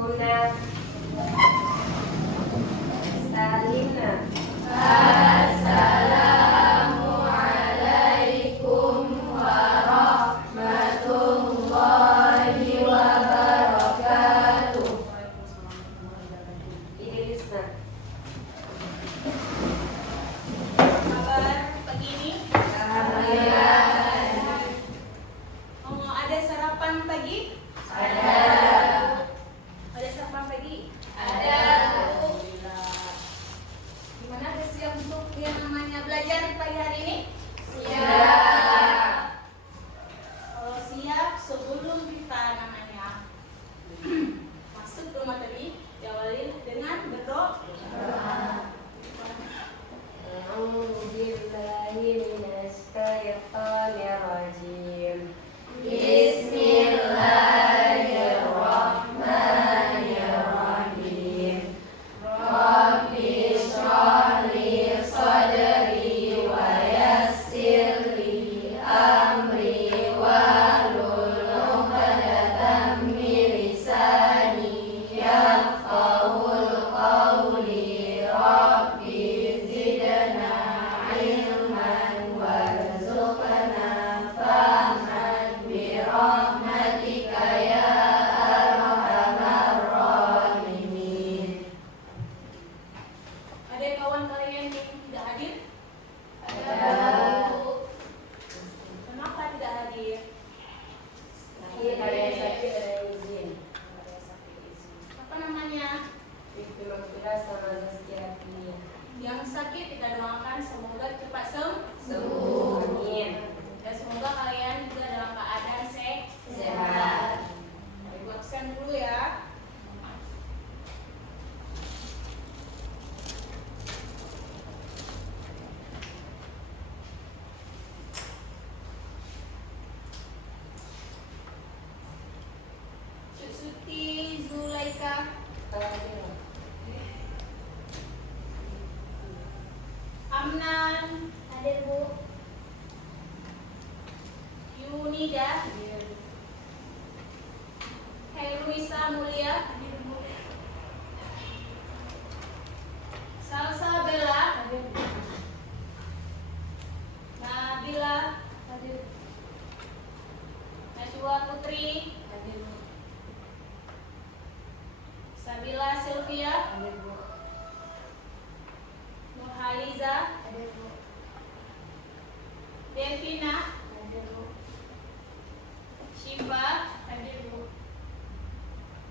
Muna. Salina. Assalamualaikum warahmatullahi wabarakatuh. Idrisna. Kabar pagi ini? Oh, ada sarapan pagi? Ada. Ada sarapan pagi? Ada. Alhamdulillah. Gimana, udah siap untuk yang namanya belajar pagi hari ini? Siap. Kalau siap, sebelum kita masuk ke materi, diawali dengan berdoa. A'udzubillahi minasyaitonirrajim. Bismillahirrahmanirrahim. Rabbi shrah li sadri wa yassir li amri wahlul 'uqdatam min lisani yafqahul qawli. Rabbi zidna ilman warzuqna fahman bi rahmatika ya arhamar rahimin. Ada kawan kalian yang tidak hadir? Ada. Kenapa tidak hadir? Ada yang sakit, ada yang izin. Ada yang sakit izin. Apa namanya? Rifki Maghfirah sama Zaskia Afinia. Yang sakit kita doakan semoga cepat Sembuh. Amin. dan semoga kalian juga dalam keadaan Sehat. Ibu absen dulu ya. Cuk Suti Zulaika, Fadila. Amnan, hadir Bu. Yunida, Heruisa Mulia, hadir Bu. Salsa Bella, hadir Bu. Nabila, hadir Bu. Najwa Putri, hadir Bu. Sabila Sylvia, Hadir Bu. Nurhaliza, hadir Bu. Devina, hadir Bu. Shiva, hadir Bu.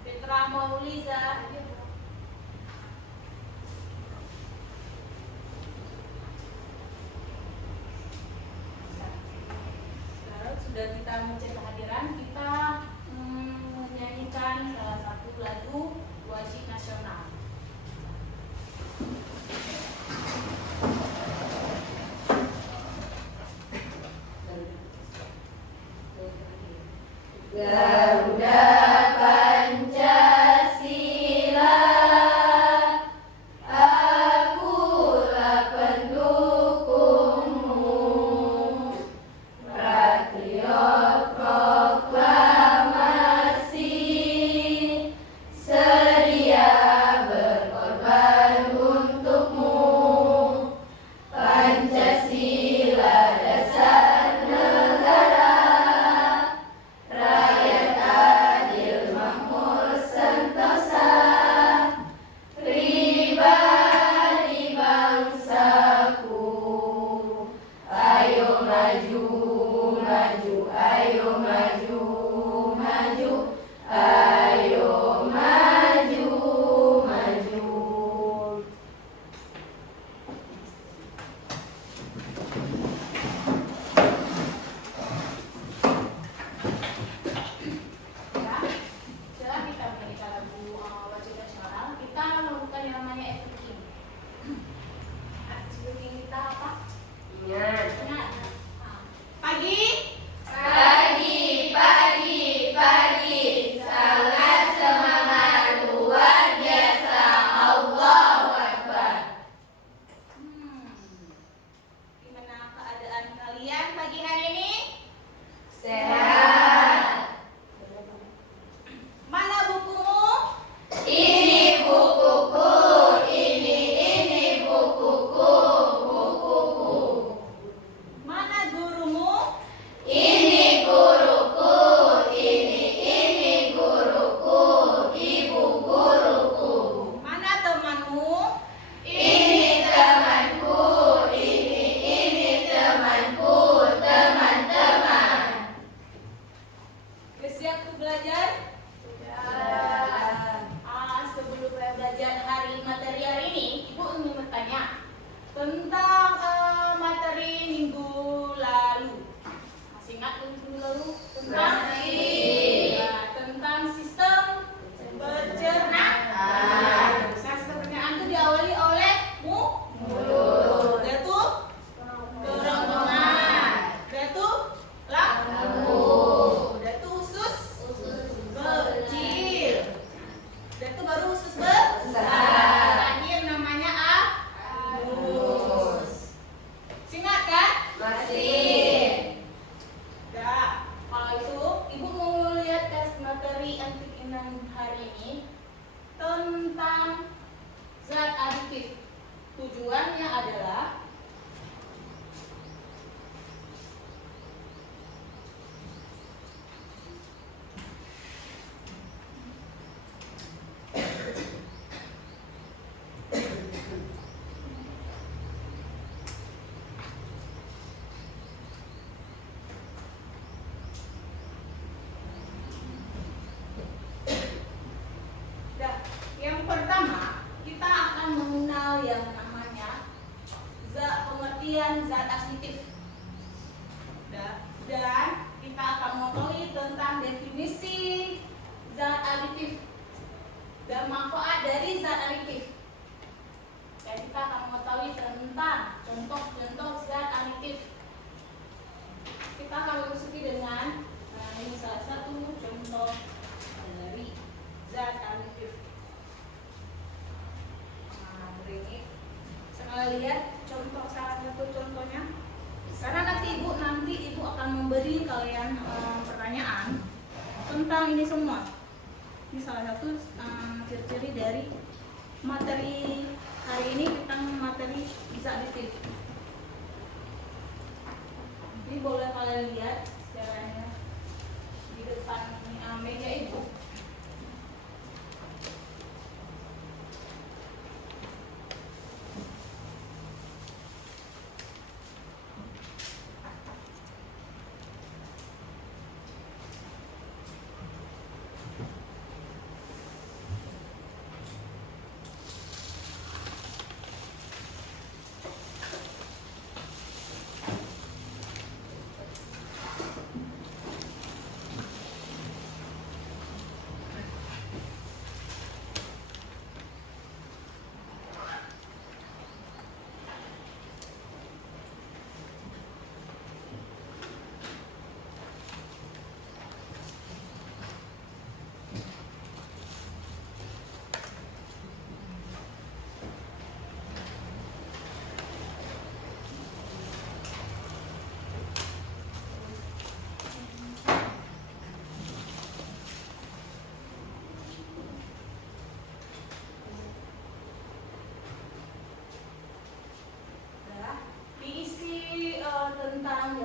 Fitra Mauliza, hadir Bu. Sekarang sudah kita mencek kehadiran, kita menyanyikan salah satu lagu wajib nasional. Garuda Pancasila, akulah pendukungmu. Patriot permainan hari ini tentang zat aditif. Tujuannya adalah yang pertama, kita akan mengenal yang namanya pengertian zat aditif. Dan kita akan mengetahui tentang definisi zat aditif dan manfaat dari zat aditif. Dan kita akan mengetahui tentang contoh-contoh zat aditif. Kita akan memasuki dengan ini salah satu contoh dari zat aditif. Ini sekali lihat salah satu contohnya, karena nanti ibu akan memberi kalian pertanyaan tentang ini semua. Ini salah satu ciri-ciri dari materi hari ini tentang materi zat aditif. Jadi boleh kalian lihat sejarahnya di depan meja ibu. Tentang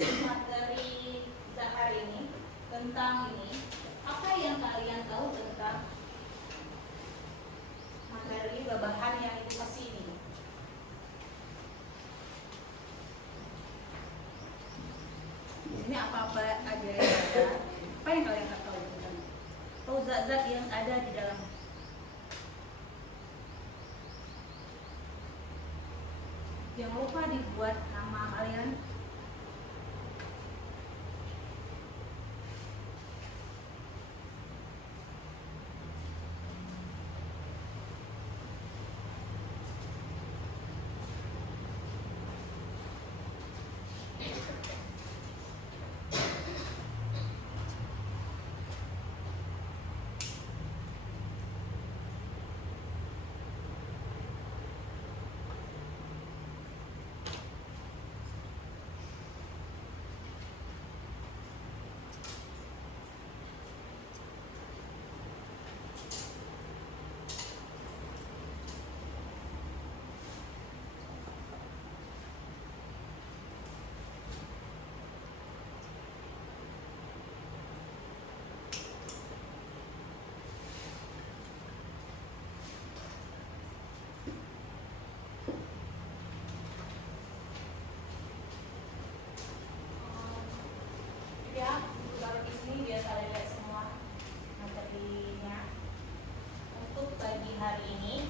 materi zat hari ini, tentang ini, apa yang kalian tahu tentang materi bahan yang ibu kasih ini? Di sini apa-apa aja yang ada? Apa yang kalian nggak tahu tentang? Tahu zat-zat yang ada di dalam? Jangan lupa dibuat nama kalian. Taruh di sini biar kalian lihat semua materinya untuk pagi hari ini.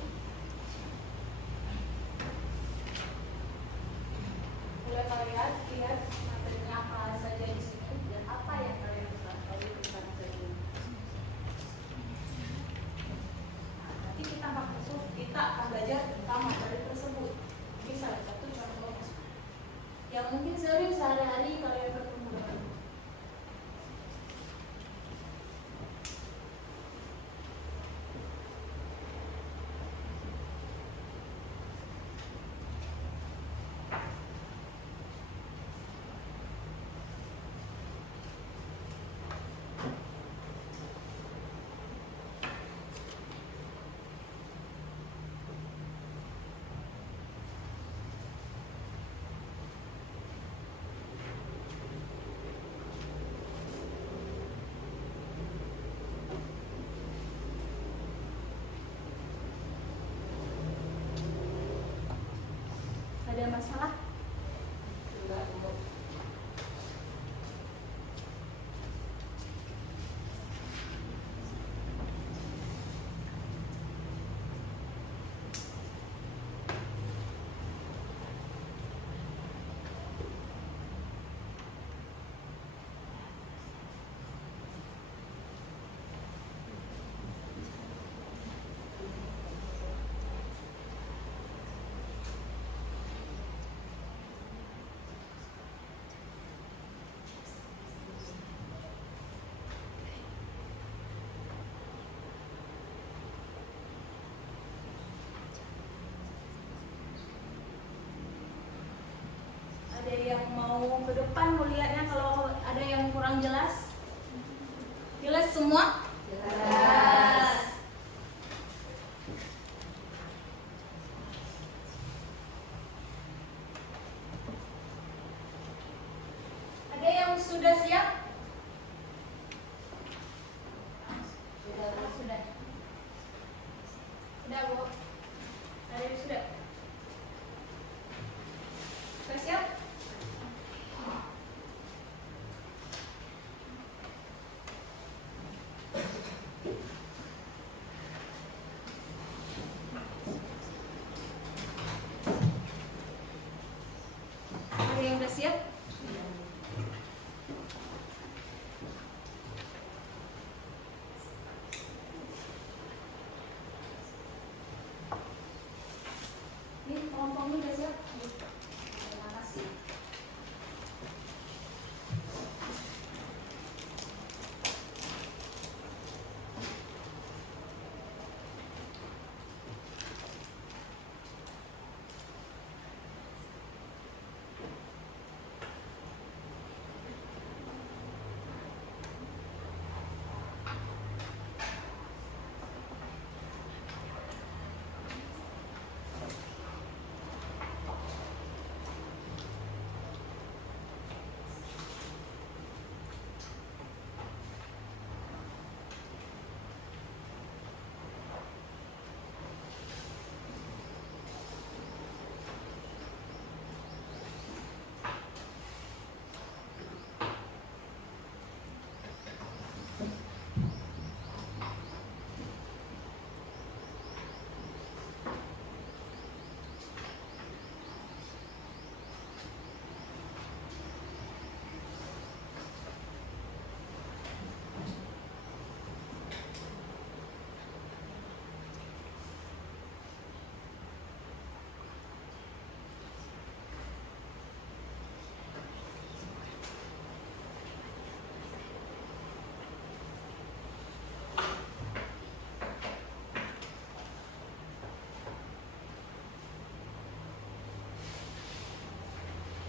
Boleh kalian lihat materinya apa saja di sini dan apa yang kalian ketahui tentang materi ini. Nanti kita akan belajar tentang materi tersebut. Ini salah satu contoh yang mungkin sering sehari-hari kalian ketemu dengan. mau ke depan mau lihatnya kalau ada yang kurang jelas? Jelas semua? Jelas. Ada yang sudah siap? Sudah. Sudah, Bu. Ada yang sudah? Sudah siap? Ada yang sudah siap? Ini kelompoknya udah siap? Terima kasih.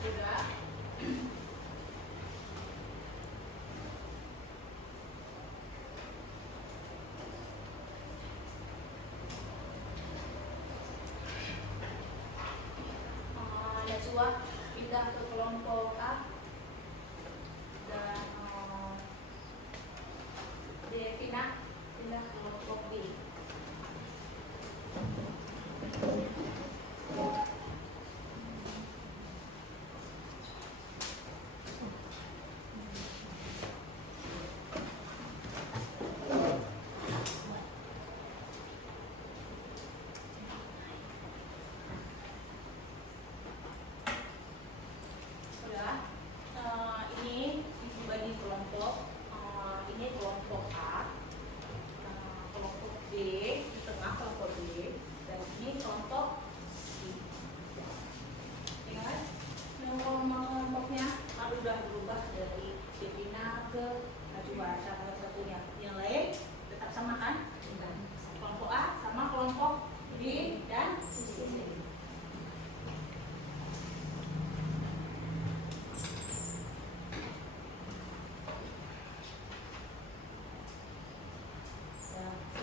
Sudah. Najwa pindah ke kelompok A dan Devina pindah ke kelompok B. Sudah. Ini dibagi kelompok. Ini kelompok A, kelompok B di tengah kelompok B, dan ini kelompok C. Ingat, kelompoknya udah berubah dari Devina ke Najwa salah satunya. Yang lain tetap sama kan? Kelompok A sama kelompok B dan C.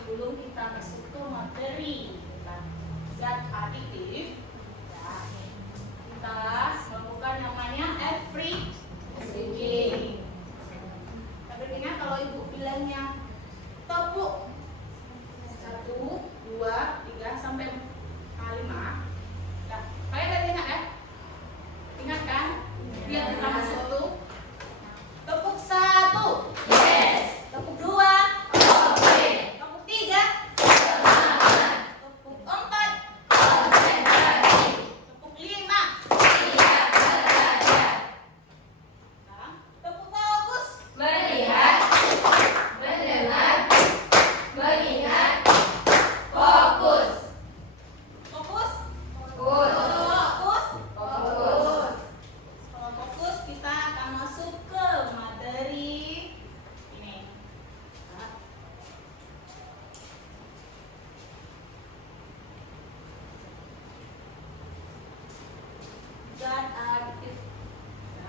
Sebelum kita masuk ke materi tentang zat aditif, ya, kita melakukan namanya averaging. Tapi ingat kalau ibu bilangnya tepuk 1, 2, 3 sampai 5. Nah, kalian udah ingat ya? Ingat kan? Biar kita masuk tuh. Tepuk 1. Yes. Tepuk 2. Oke. Tepuk 3. Semangat. Tepuk 4. Konsentrasi. Tepuk 5. Siap belajar. Nah, tepuk fokus. Melihat. Mendengar. Mengingat. Fokus. Fokus. Fokus. Fokus. Fokus. Kalau fokus kita akan masuk ke materi ini. Nah. Zat aditif. Ya.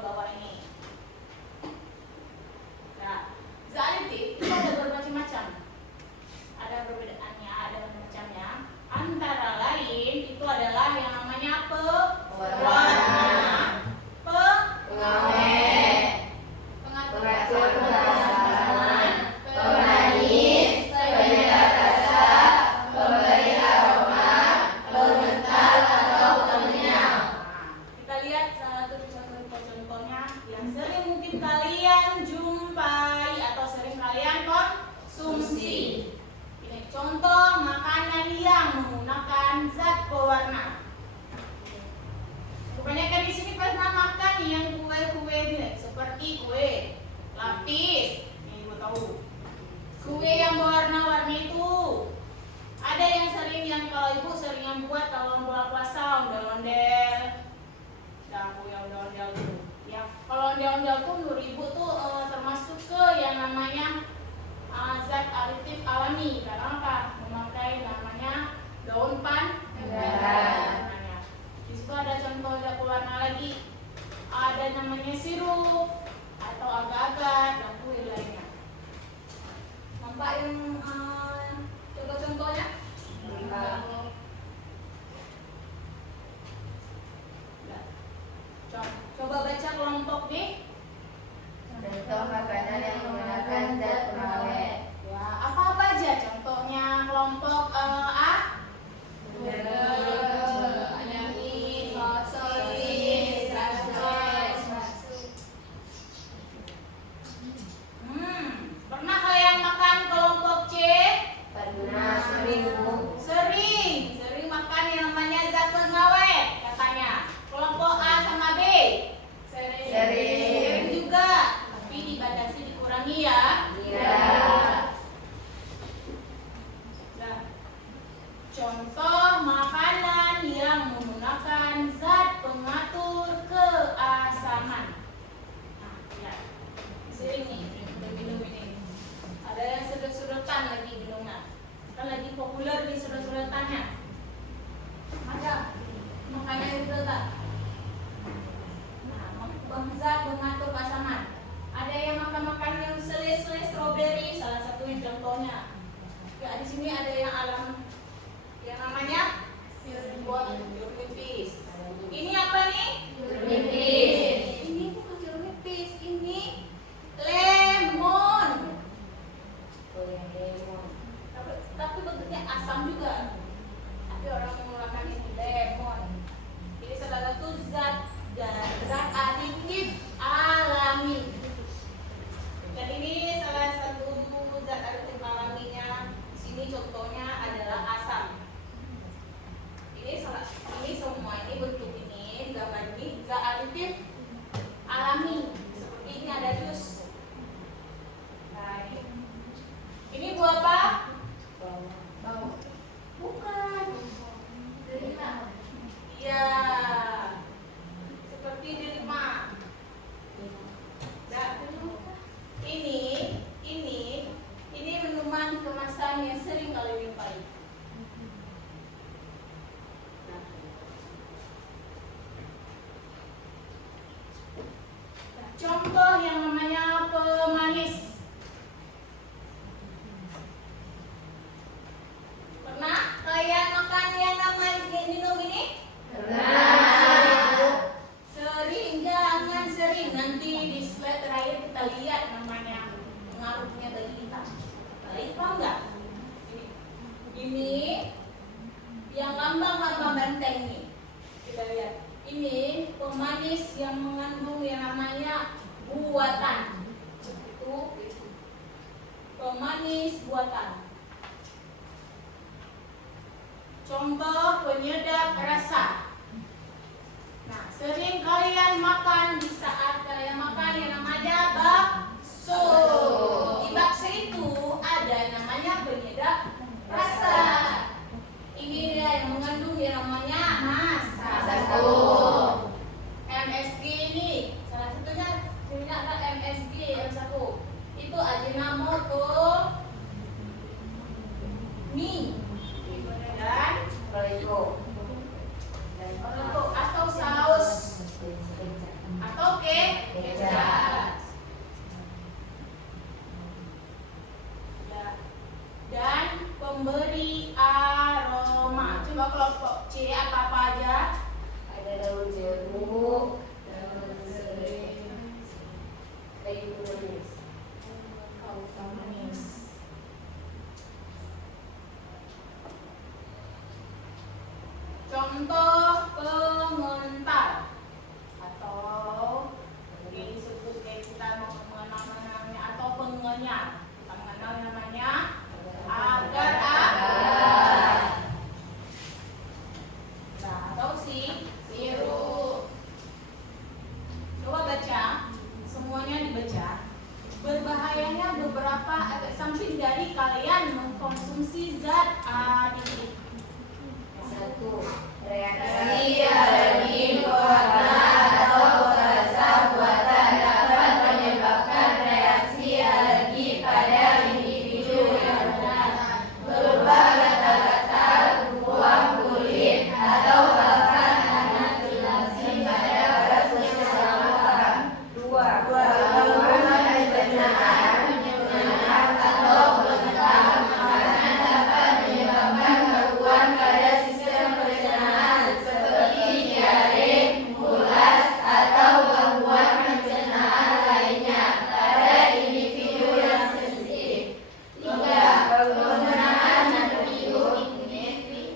bawah ini. Nah, zat aditif itu ada bermacam-macam. Ada perbedaannya, ada macamnya. Antara lain itu adalah yang namanya pewarna, Pengawet, pengatur kerasan, pemanis, penyedap rasa, pemberi aroma, pengental atau pengenyal. Kita lihat salah satu contohnya yang sering mungkin kalian jumpai atau sering kalian konsumsi. Ini contoh makanan yang menggunakan zat pewarna. Kebanyakan di sini pernah makan yang kue-kue ini, seperti kue lapis. Ini ibu tahu. Kue yang berwarna-warni itu. Ada yang sering yang kalau ibu sering yang buat kalau bulan puasa ondel-ondel. Dan kue ondel-ondel itu. Ya, kalau ondel-ondel tuh menurut ibu tuh termasuk ke yang namanya zat aditif alami. Karena apa? Memakai namanya daun pandan. Di situ ada contoh zat pewarna lagi. Ada namanya sirup atau agar-agar dan kue lainnya. Nampak yang contoh-contohnya? Coba baca kelompok B. Contoh makanan yang menggunakan zat pengawet. Ya, apa aja contohnya kelompok A? Pernah kalian makan kelompok C? Pernah, sering, Bu. Sering makan yang namanya zat pengawet katanya. Kelompok A sama B? Sering juga, tapi dibatasi dikurangi ya. Iya. Nah, contoh makanan yang menggunakan zat pengatur keasaman. Nah, ya. Sering nih minum ini. Ada yang sedot-sedotan lagi minumnya. Kan lagi populer di sedot-sedotannya. Ada makanya itu tak. Nah, zat pengatur keasaman. Ada yang makan yang selai stroberi, salah satunya contohnya. Ya, di sini ada yang alam yang namanya jeruk nipis. Ini apa nih? Nipis. Ini bukan jeruk nipis, ini lemon. Tapi bentuknya asam juga. Tapi orang menggunakan ini lemon. Ini salah satu zat aditif alami. Dan ini salah satu zat aditif alaminya. Di sini contohnya adalah asam. Ini semua ini bentuk ini gambar ini zat aditif alami. Seperti ini ada jus. Nah, ini buah apa? Bau. Bukan. Delima. Iya. Seperti delima. Nah, ini minuman kemasan yang sering kalian jumpai. Contoh yang namanya pemanis. Pernah kalian makan yang namanya minum ini? Pernah. Sering, jangan sering. Nanti di slide terakhir kita lihat namanya pengaruhnya bagi kita. Baik apa enggak? Ini yang lambang-lambang banteng ini. Kita lihat. Ini pemanis yang mengandung yang namanya buatan. Itu pemanis buatan. Contoh penyedap rasa. Nah, sering kalian makan di saat kalian makan yang namanya bakso. Di bakso itu ada yang namanya penyedap rasa. Ini dia yang mengandung yang namanya Satu. MSG ini salah satunya ada MSG yang satu itu Ajinomoto mie dan Royco. atau saus atau artinya. Kita mengenal namanya agar-agar. Nah, tahu sih biru. Coba baca, semuanya dibaca. Berbahayanya beberapa efek samping dari kalian mengkonsumsi zat aditif. 1. Reaksi alergi pewarna atau perasa buatan dapat menyebabkan reaksi alergi pada individu yang rentan, berupa gatal-gatal, ruam kulit, atau bahkan anafilaksi pada kasus yang mahal. 2. Gangguan pencernaan, menyengat atau bentang makanan dapat menyebabkan gangguan pada sistem pencernaan seperti diare, mulas, atau gangguan pencernaan lainnya pada individu yang sensitif. 3. Penggunaan natrium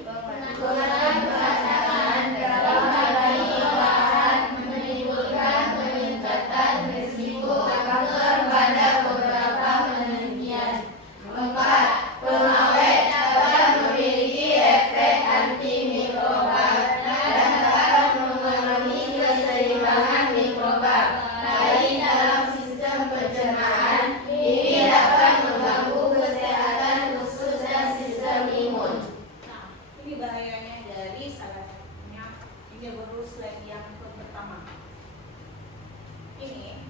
penggunaan pemasangan dalam mengurangi bahan menimbulkan peningkatan risiko kanker pada beberapa penelitian. 4. Pengawet dapat memiliki efek antimikrobal dan dapat memenuhi keseimbangan mikroba lain dalam sistem pencernaan. Ini dapat mengganggu kesehatan usus dan sistem imun. Nah, ini bahayanya dari salah satunya. Ini baru slide yang pertama. Ini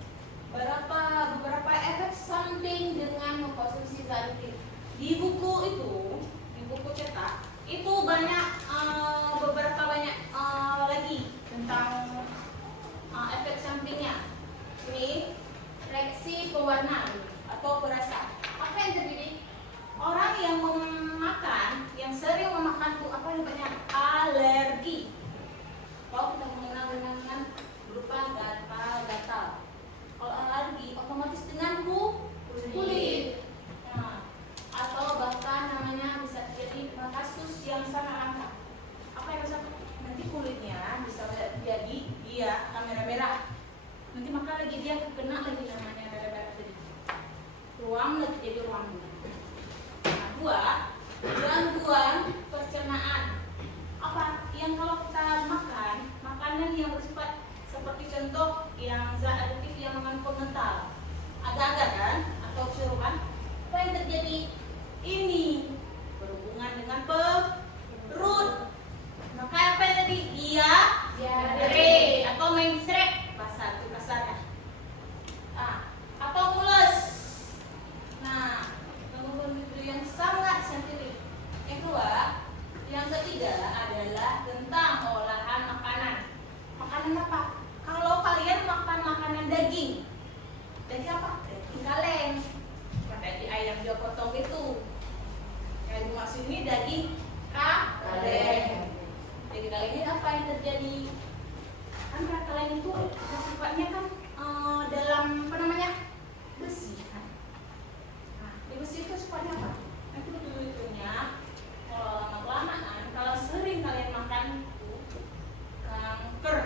beberapa efek samping dengan mengkonsumsi zat aditif. Di buku cetak itu banyak lagi tentang efek sampingnya. Ini reaksi pewarna atau perasa. Apa yang terjadi? Orang yang sering memakan itu apa yang banyak alergi. Kalau kita mengenal dengan berupa gatal-gatal. Kalau alergi otomatis dengan kulit. Nah, atau bahkan namanya bisa terjadi kasus yang sangat langka. Apa yang bisa nanti kulitnya bisa jadi dia akan merah-merah. Nanti maka lagi dia kena lagi namanya merah-merah tadi. Ruam lagi jadi ruam. Nah, 2, gangguan pencernaan. Apa yang kalau kita makan makanan yang bersifat seperti contoh yang zat aditif yang mengandung pengental, agar-agar kan atau sirupan, apa yang terjadi? Ini berhubungan dengan perut. Maka apa yang tadi? Diare atau mengsrek bahasa itu kasarnya. Atau mules. Nah, gangguan itu yang sangat sensitif. Yang ketiga adalah tentang olahan makanan. Makanan apa? Kalau kalian makan makanan daging apa? Daging kaleng. Daging ayam dia potong itu. Yang dimaksud ini daging kaleng. Daging kaleng ini apa yang terjadi? Kan kaleng itu sifatnya kan dalam besi kan. Nah, di besi itu sifatnya apa? Nanti betul-betulnya kalau lama-kelamaan, kalau sering kalian makan itu kanker.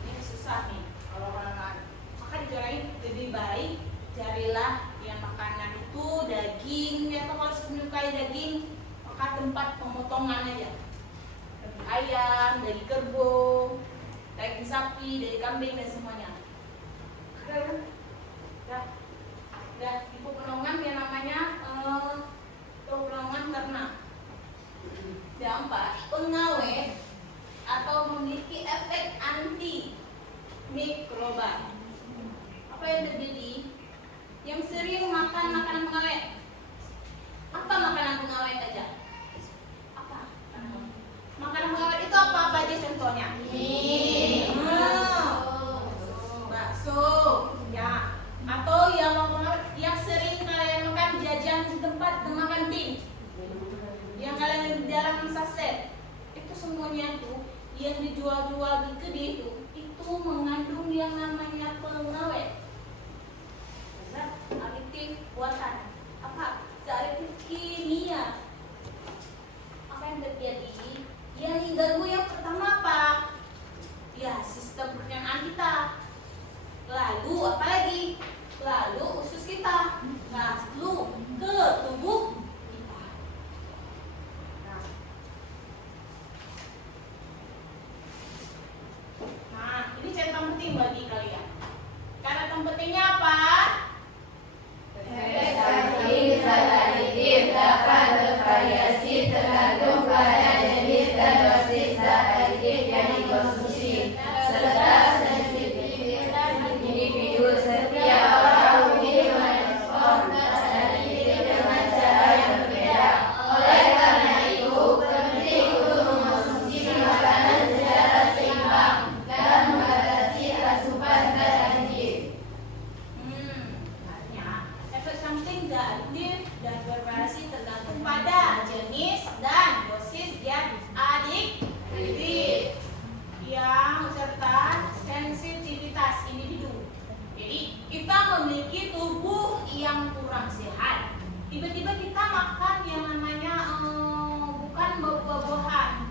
Ini susah nih kalau lama-kelamaan. Maka dicari lebih baik carilah yang makanan itu daging atau kalau menyukai daging maka tempat pemotongan aja. Daging ayam, daging kerbau, daging sapi, daging kambing dan semuanya. Dan ibu penongan yang namanya penongan ternak. Yang 4, pengawet atau memiliki efek anti mikroba. Apa yang terjadi? Yang sering makan makanan pengawet. Apa makanan pengawet aja? Apa? Makanan pengawet itu apa aja contohnya? Mie, memiliki tubuh yang kurang sehat. Tiba-tiba kita makan yang namanya bukan buah-buahan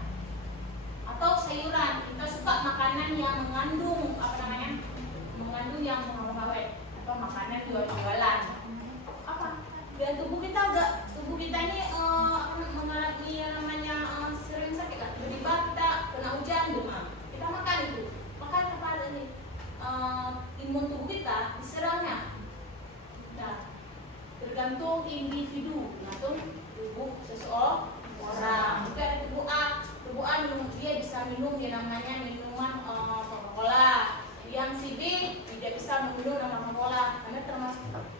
atau sayuran. Kita suka makanan yang mengandung mengandung yang pengawet atau makanan jual-jualan. Apa? Dan tubuh kita ini mengalami yang namanya sering sakit kan? Tiba-tiba kita kena hujan demam. Kita makan itu, makan kepada ini imun tubuh kita diserangnya. Nah, tergantung individu, tergantung tubuh seseorang. Mungkin ada tubuh A dia bisa minum yang namanya minuman Coca-Cola. Yang si B tidak bisa meminum nama Coca-Cola karena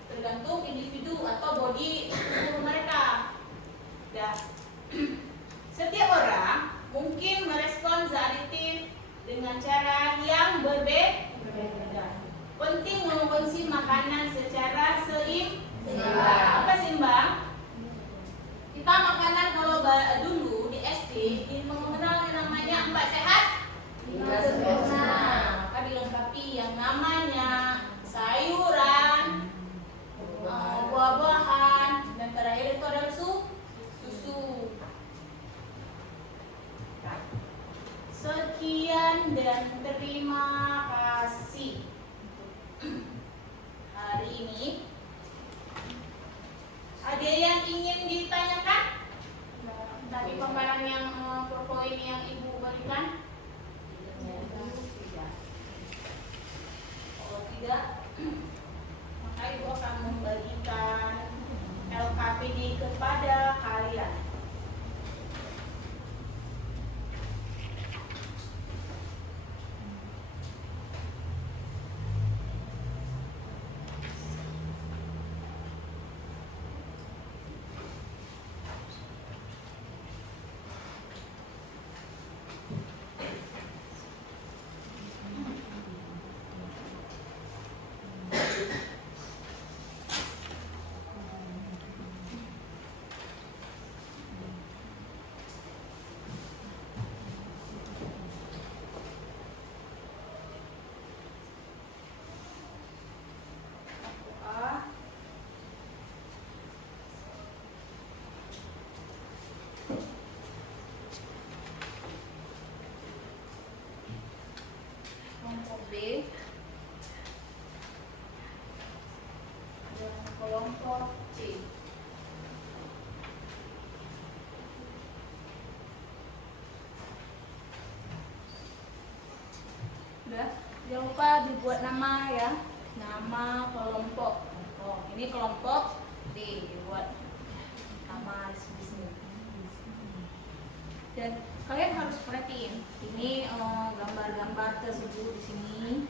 tergantung individu atau body tubuh mereka. Ya. Setiap orang mungkin merespons zat aditif dengan cara yang berbeda. Penting mengkonsumsi makanan secara seimbang. Apa seimbang? Kita makanan kalau dulu di SD mengenal yang namanya 4 sehat 5 sempurna. Maka dilengkapi yang namanya sayuran, buah-buahan, dan terakhir itu adalah susu. Sekian dan terima kasih. Hari ini ada yang ingin ditanyakan dari pembahasan yang PowerPoint yang Ibu berikan? Kalau tidak, maka Ibu akan membagikan LKPD kepada kalian. B dan kelompok C. Udah, jangan lupa dibuat nama ya, nama kelompok. Ini kelompok D, dibuat nama di sini. Dan kalian harus perhatiin ini gambar-gambar tersebut di sini.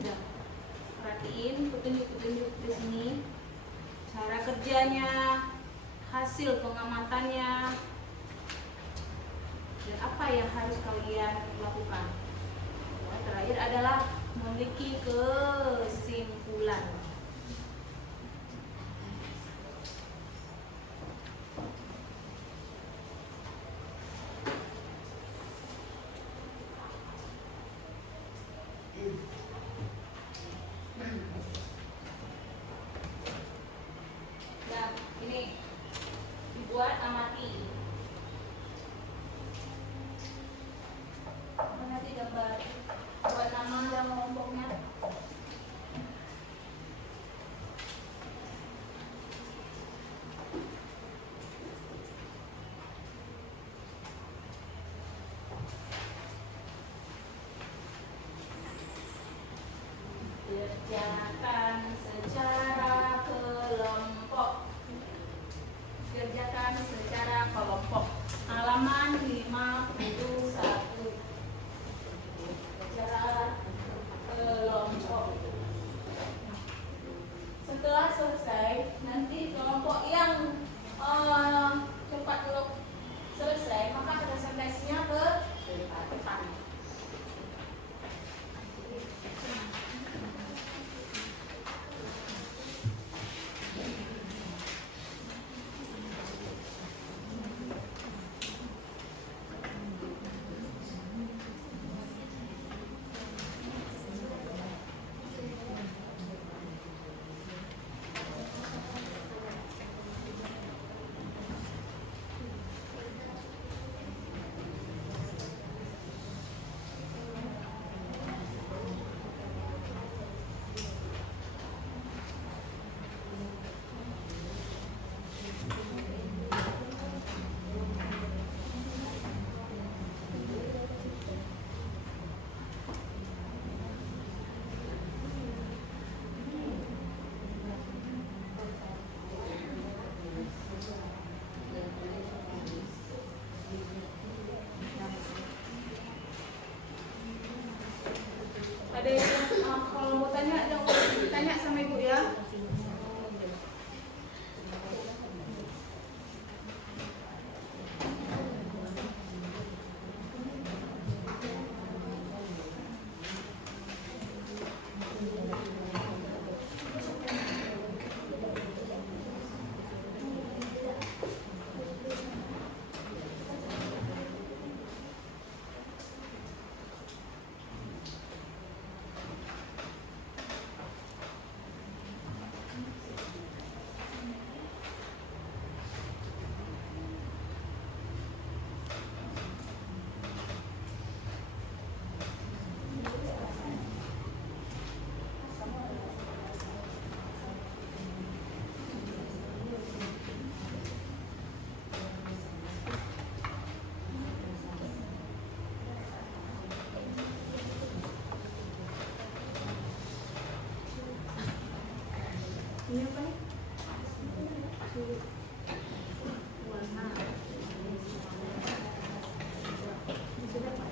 Udah, perhatiin petunjuk-petunjuk di sini, cara kerjanya, hasil pengamatannya, dan apa yang harus kalian lakukan. Nah, terakhir adalah memiliki kesimpulan. Nah, ini dibuat amati. Amati gambar, buat nama dan kelompoknya. Kerjakan secara kelompok. Kerjakan secara kelompok. Halaman 51. Secara kelompok. Setelah selesai, nanti kelompok yang cepat selesai, maka presentasinya ke depan. ada yang kalau mau tanya jangan tanya sama ibu ya. Ini apa nih? Warna. Sudah Pak.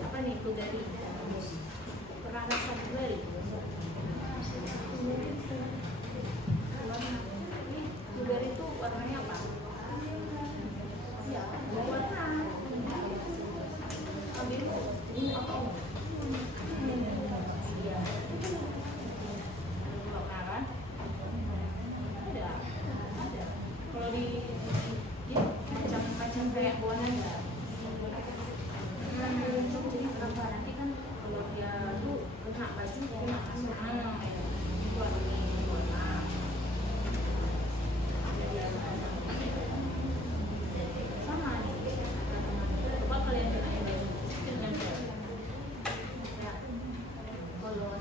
Apa nih blueberry? Pernah rasa blueberry? Blueberry itu warnanya apa? Ya, warna biru. Ini apa? Kan? Ada. Kalau di macam-macam kayak warnanya. Jadi kenapa nanti kan kalau dia tuh kena baju kena warna sama nih. Coba kalian kena baju dengan ya. Kalau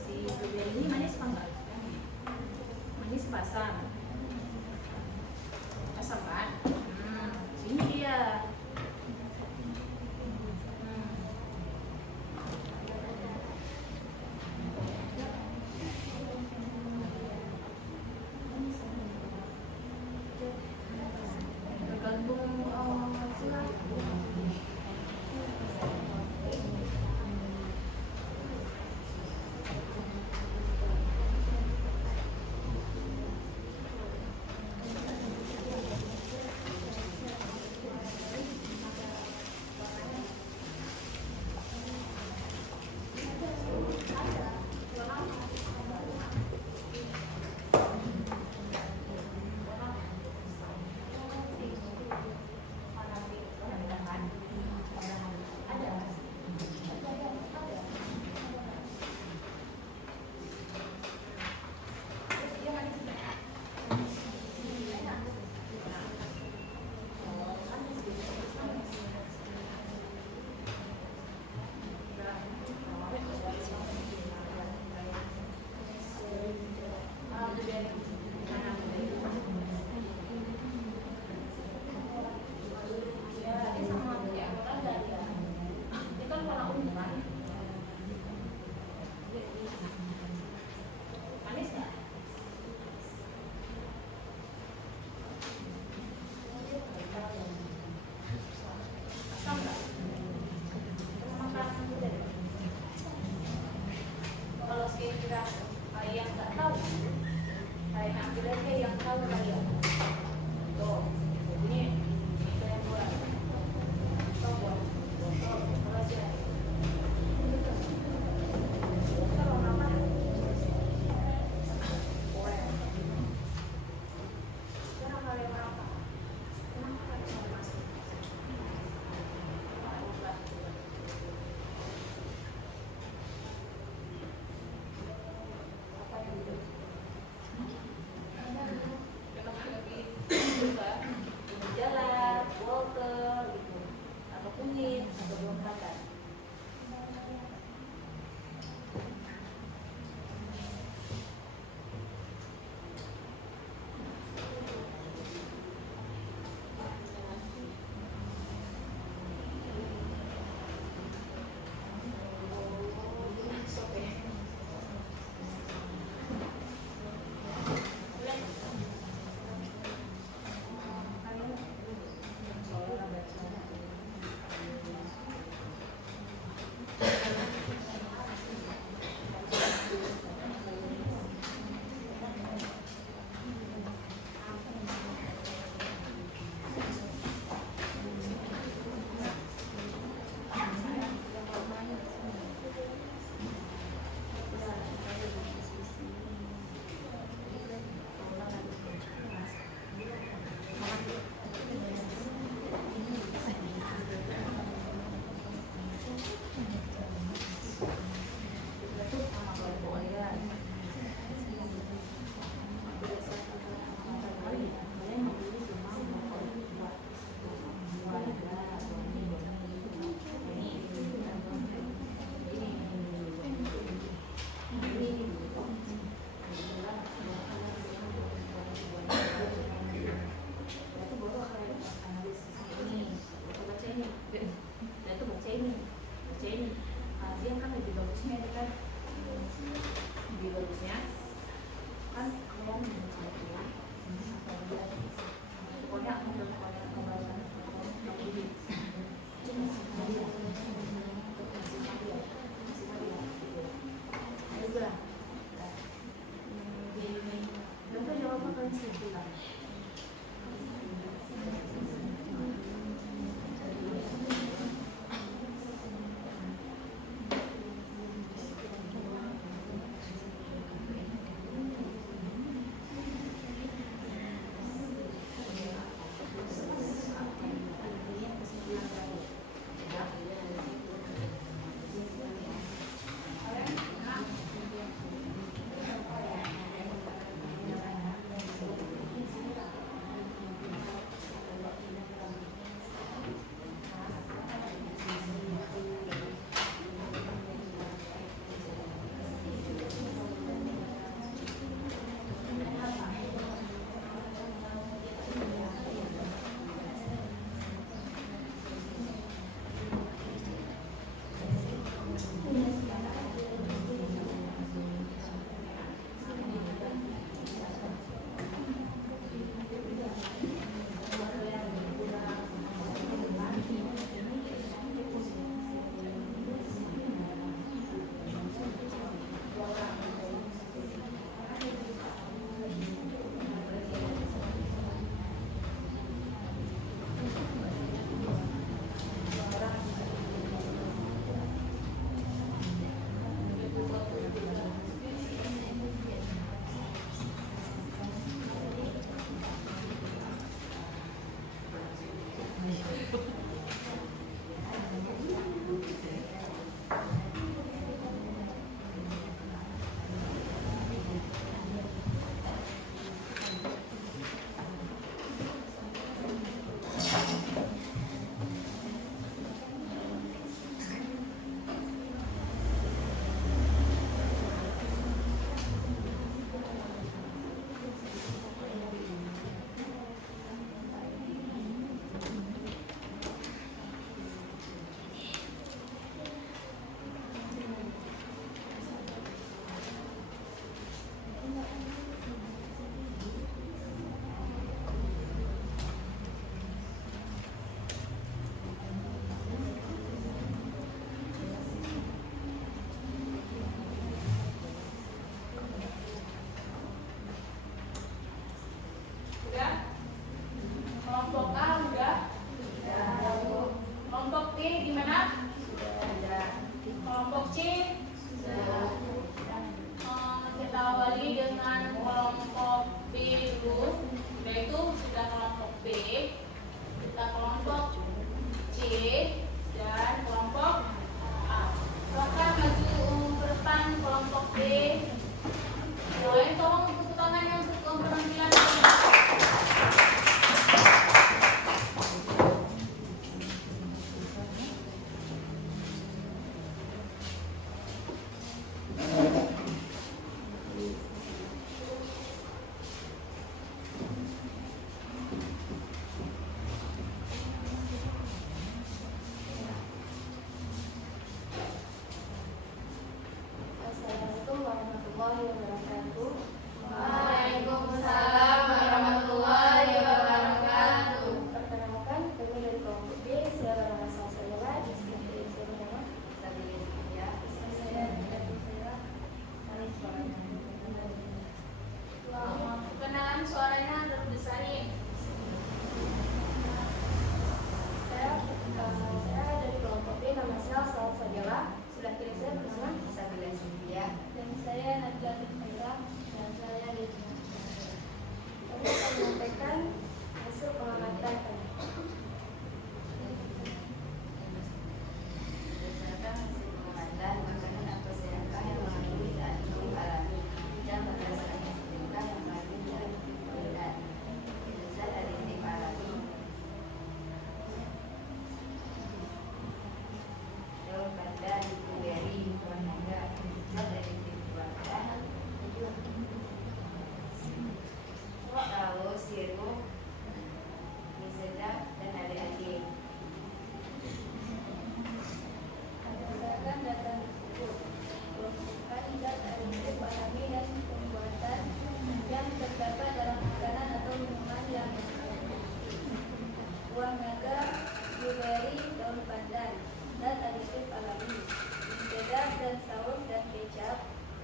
si blueberry ini manis apa enggak? Manis basah. Asam kan? Sini dia. Yang nggak tahu, kalian ambil aja yang tahu kalian. Tuh, ini yang buat. Coba, coba aja. Kalau apa? Sekarang kalian apa? Kenapa kalian masuk? bagusnya itu kan lebih bagusnya kan kalian mencari ya pokoknya aku udah pembahasan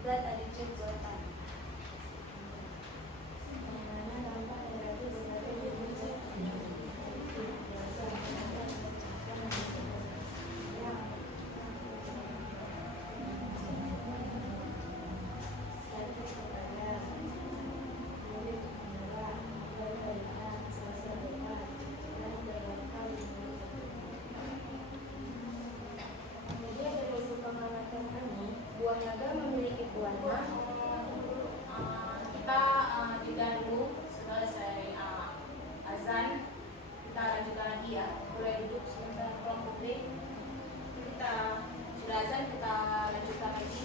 zat aditif buatan. Buah naga memiliki warna. Kita jeda dulu selesai azan. Kita lanjutkan lagi ya. Boleh duduk sebentar ruang publik. Kita sudah azan, kita lanjutkan lagi.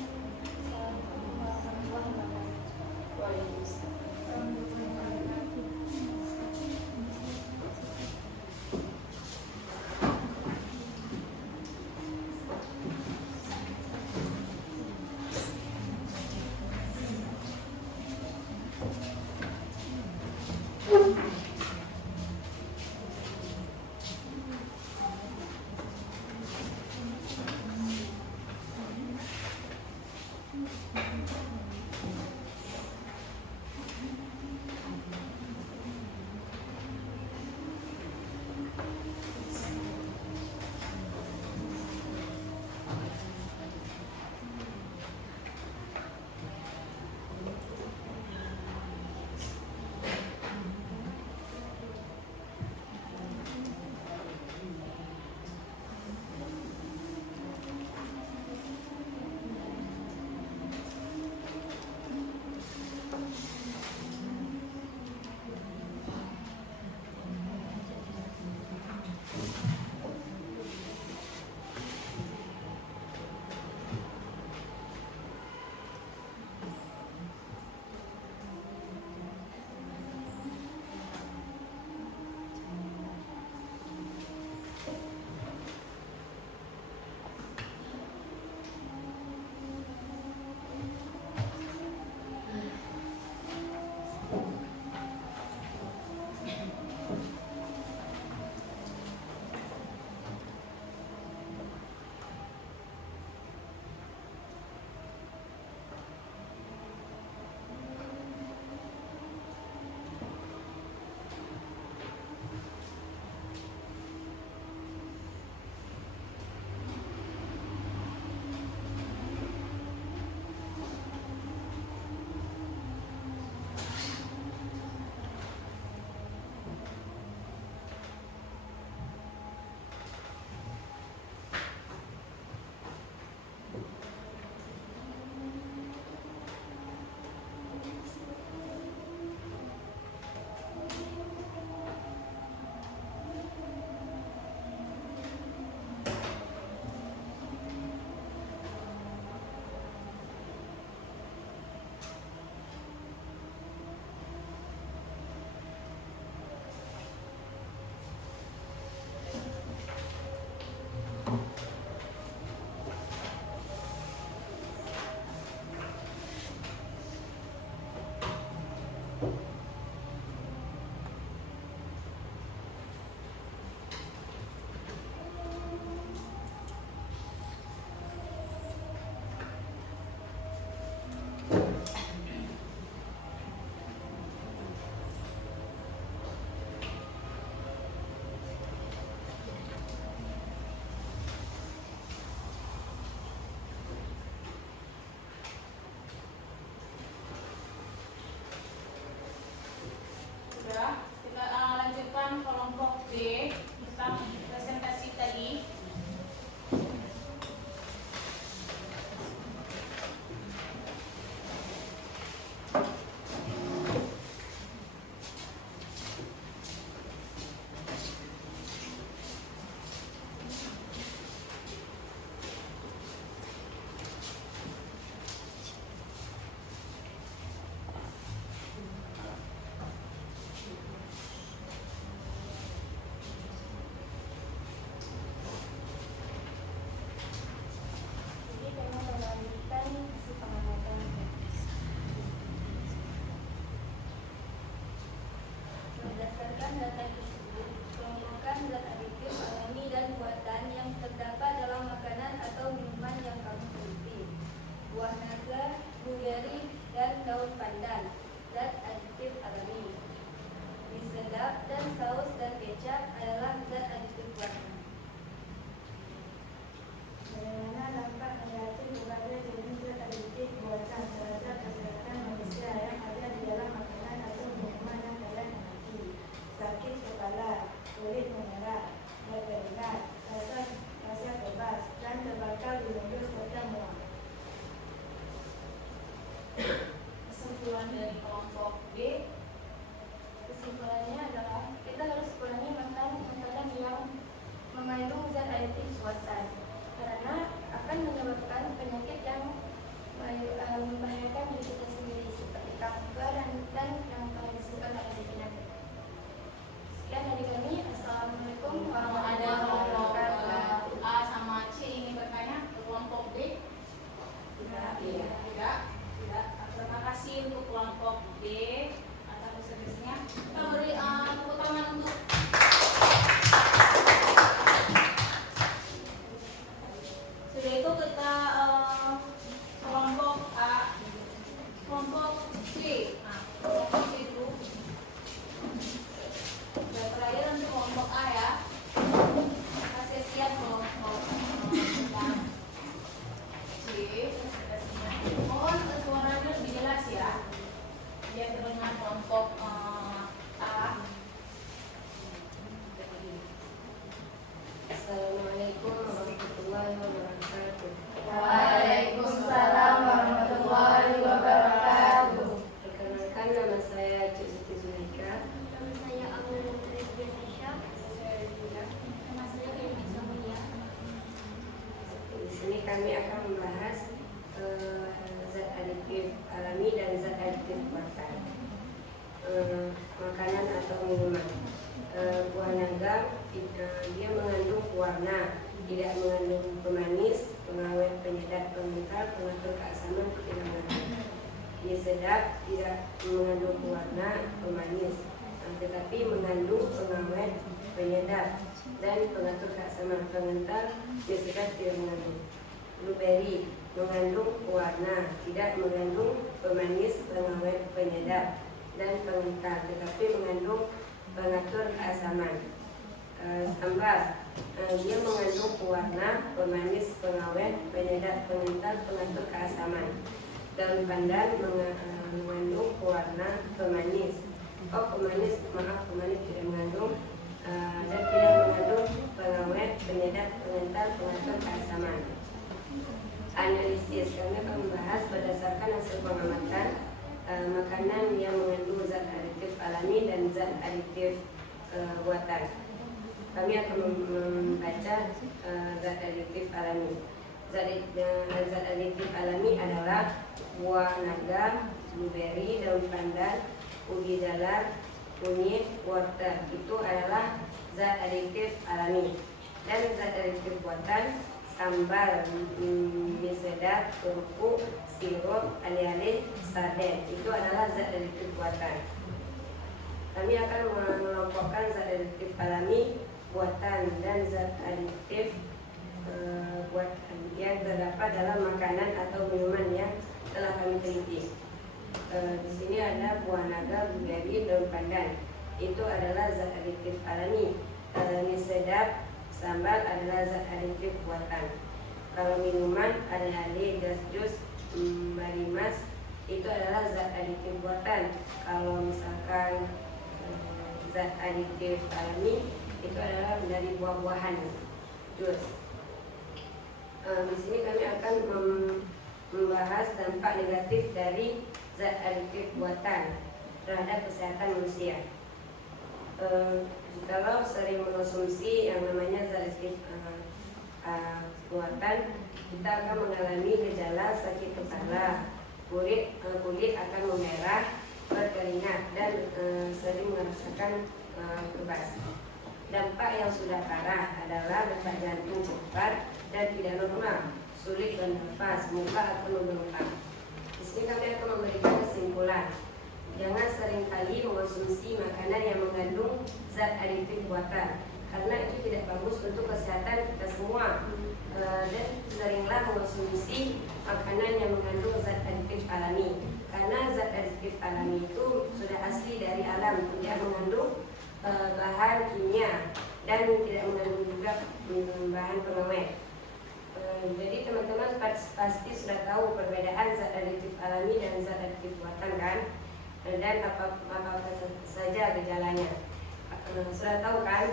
blueberry, dan daun pandan. Zat aditif alami. Mie sedap dan saus dan kecap adalah zat aditif warna. Bagaimana dampak negatif berbagai jenis zat aditif buatan terhadap kesehatan manusia yang ada di dalam makanan atau minuman yang kalian amati? Sakit kepala, kulit memerah, berkeringat, rasa kebas, dan terbakar di mulut serta mual. Kesimpulan dari kelompok B, Kesimpulannya adalah kita harus kurangi makan makanan yang mengandung zat aditif buatan karena akan menyebabkan penyakit yang membahayakan diri kita sendiri seperti kanker dan yang paling disebutkan oleh penyakit. Sekian dari kami. Assalamualaikum ada warahmatullahi kelompok wabarakatuh. A sama C ingin bertanya ke kelompok B? Tidak. Terima kasih untuk kelompok B atas presentasinya. Kita beri tepuk tangan untuk sudah itu kita kelompok A, kelompok C. Nah, kelompok C itu sudah terakhir untuk kelompok A ya. Kasih siap kelompok C. Mohon suaranya lebih jelas ya, biar terdengar kelompok A. Assalamualaikum warahmatullahi wabarakatuh. Waalaikumsalam warahmatullahi wabarakatuh. Perkenalkan, nama saya Cik Siti Zulika. Nama saya Amal Rizky. Nama saya Dewi Samulia. Di sini kami akan membahas zat aditif alami dan zat aditif buatan. Makanan atau minuman. Buah naga dia mengandung pewarna, tidak mengandung pemanis, pengawet, penyedap, pengental, pengatur keasaman, tidak mengandung. Mie sedap tidak mengandung pewarna, pemanis, tetapi mengandung pengawet, penyedap, dan pengatur keasaman, pengental. Mie sedap tidak mengandung. Blueberry mengandung pewarna, tidak mengandung pemanis, pengawet, penyedap, dan pengental, tetapi mengandung pengatur keasaman. Sambal dia mengandung pewarna, pemanis, pengawet, penyedap, pengental, pengatur keasaman. Daun pandan mengandung pewarna, pemanis. Pemanis tidak mengandung dan tidak mengandung pengawet, penyedap, pengental, pengatur keasaman. Analisis, kami akan membahas berdasarkan hasil pengamatan makanan yang mengandung zat aditif alami dan zat aditif buatan. Kami akan membaca zat aditif alami. Zat aditif alami adalah buah naga, blueberry, daun pandan, ubi dalar, kunyit, wortel. Itu adalah zat aditif alami. Dan zat aditif buatan, sambal, mie sedap, kerupuk, sirup, ali-ali, sarden. Itu adalah zat aditif buatan. Kami akan mengelompokkan zat aditif alami, buatan, dan zat aditif buatan yang terdapat dalam makanan atau minuman yang telah kami teliti. Di sini ada buah naga, blueberry, daun pandan. Itu adalah zat aditif alami. Mie sedap, sambal adalah zat aditif buatan. Kalau minuman ali-ali, gas jus, marimas, itu adalah zat aditif buatan. Kalau misalkan zat aditif alami itu adalah dari buah-buahan, jus. Di sini kami akan membahas dampak negatif dari zat aditif buatan terhadap kesehatan manusia. Kalau sering mengkonsumsi yang namanya zat aditif buatan, kita akan mengalami gejala sakit kepala, kulit akan memerah, berkeringat, dan sering merasakan kebas. Dampak yang sudah parah adalah detak jantung cepat dan tidak normal, sulit bernafas, muka akan membengkak. Di sini kami akan memberikan kesimpulan. Jangan seringkali mengkonsumsi makanan yang mengandung zat aditif buatan, karena itu tidak bagus untuk kesehatan kita semua. Dan seringlah mengkonsumsi makanan yang mengandung zat aditif alami. alami itu sudah asli dari alam, tidak mengandung bahan kimia dan tidak mengandung juga bahan pengawet. Jadi teman-teman pasti sudah tahu perbedaan zat aditif alami dan zat aditif buatan kan, dan apa saja gejalanya. Sudah tahu kan?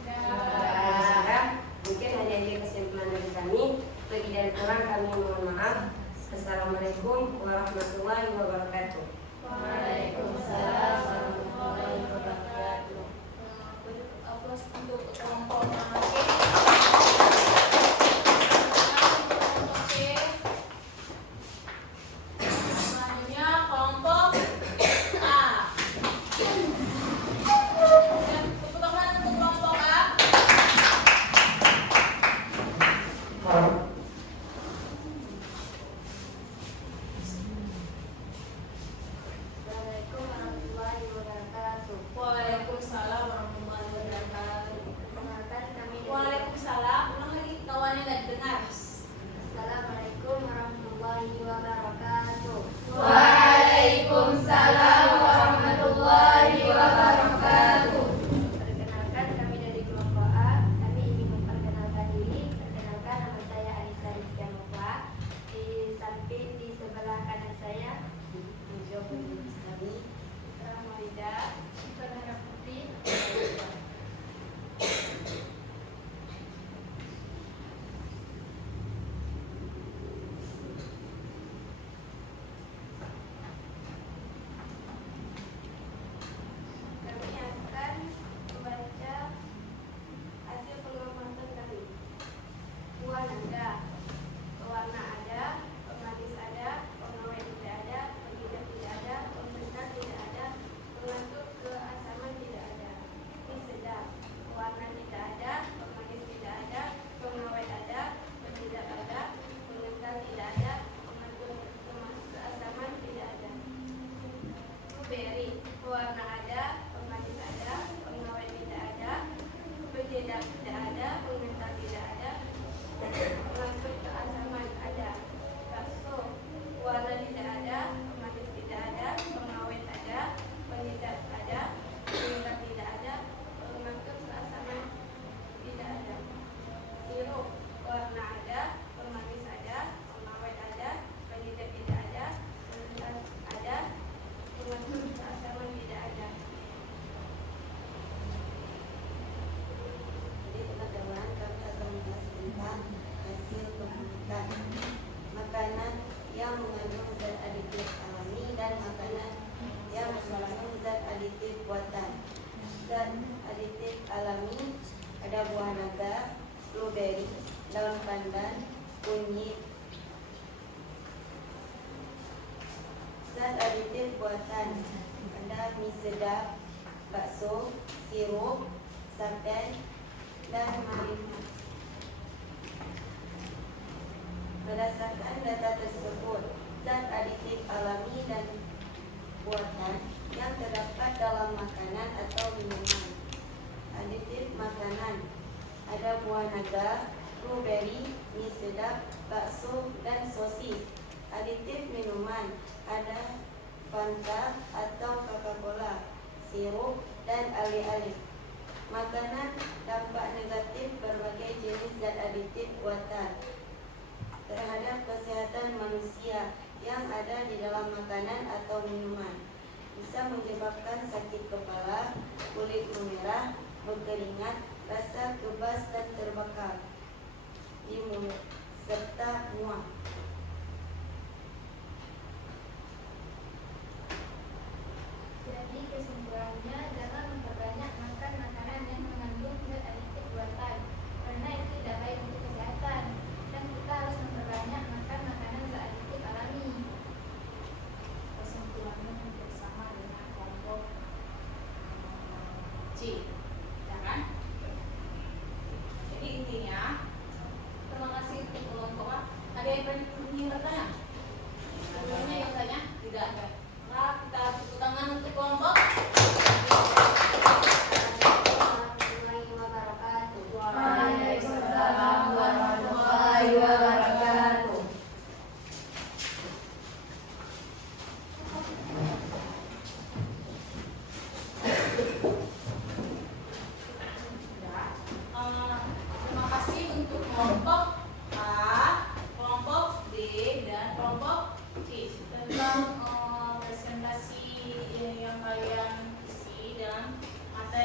Sudah. Mungkin hanya ini kesimpulan dari kami. Lebih dan kurang kami mohon maaf. Assalamualaikum warahmatullahi wabarakatuh. Waalaikumsalam warahmatullahi wabarakatuh. Aplaus untuk kelompok C. Selanjutnya kelompok A. Tepuk tangan untuk kelompok A. Assalamualaikum warahmatullahi wabarakatuh. Waalaikumsalam warahmatullahi wabarakatuh. Perkenalkan kami dari Waalaikumsalam. Ulang lagi kawannya nggak dengar. Assalamualaikum warahmatullahi wabarakatuh. Waalaikumsalam warahmatullahi wabarakatuh. Perkenalkan kami dari kelompok A. Kami ingin memperkenalkan diri. Perkenalkan, nama saya Anissa Rizky Nova. Di samping di sebelah kanan saya Ramawida, Syifa Putri. Kami akan membaca hasil pengamatan kami. Buah naga, pewarna ada, pemanis ada, pengawet tidak ada, penghidap tidak ada, pembentar tidak ada, pengatur keasaman tidak ada. Ini sedap, pewarna tidak ada, pemanis tidak ada, pengawet ada, penghidap ada, pengental tidak ada, pengatur keasaman tidak ada. Blueberry, pewarna ada, pemanis ada, pengawet tidak ada, penghidap tidak ada, pengental tidak ada, pengatur keasaman ada. Bakso, warna tidak ada, pemanis tidak ada, pengawet ada, penghidap ada, pengental tidak ada, pengatur keasaman tidak ada. Sirup, warna ada, pemanis ada, pengawet ada, penghidap tidak ada, pengental ada, pengatur keasaman tidak ada. Jadi teman-teman, kami akan membahas tentang hasil pembuatan makanan yang mengandung zat aditif alami dan makanan yang mengandung zat aditif buatan. Zat aditif alami ada buah naga, blueberry, daun pandan, kunyit. Zat aditif buatan ada mie sedap, bakso, sirup, sarden, dan marinasi. Berdasarkan data tersebut, zat aditif alami dan buatan yang terdapat dalam makanan atau minuman. Aditif makanan ada buah naga, blueberry, mie sedap, bakso, dan sosis. Aditif minuman ada Fanta atau Coca-Cola, sirup, dan alih-alih. Makanan dampak negatif berbagai jenis zat aditif buatan terhadap kesehatan manusia yang ada di dalam makanan atau minuman. Bisa menyebabkan sakit kepala, kulit memerah, berkeringat, rasa kebas dan terbakar di mulut, serta mual. Jadi kesimpulannya jangan memperbanyak makan makanan yang mengandung zat aditif buatan, karena itu tidak baik untuk kesehatan. Dan kita harus memperbanyak makan makanan zat aditif alami. Kesimpulannya hampir sama dengan kelompok C, ya kan? Jadi intinya, terima kasih untuk kelompok A. Ada yang ingin bertanya? Sebelumnya yang tanya tidak ada. Nah, kita tepuk tangan untuk kelompok. Warahmatullahi wabarakatuh. Waalaikumsalam warahmatullahi wabarakatuh.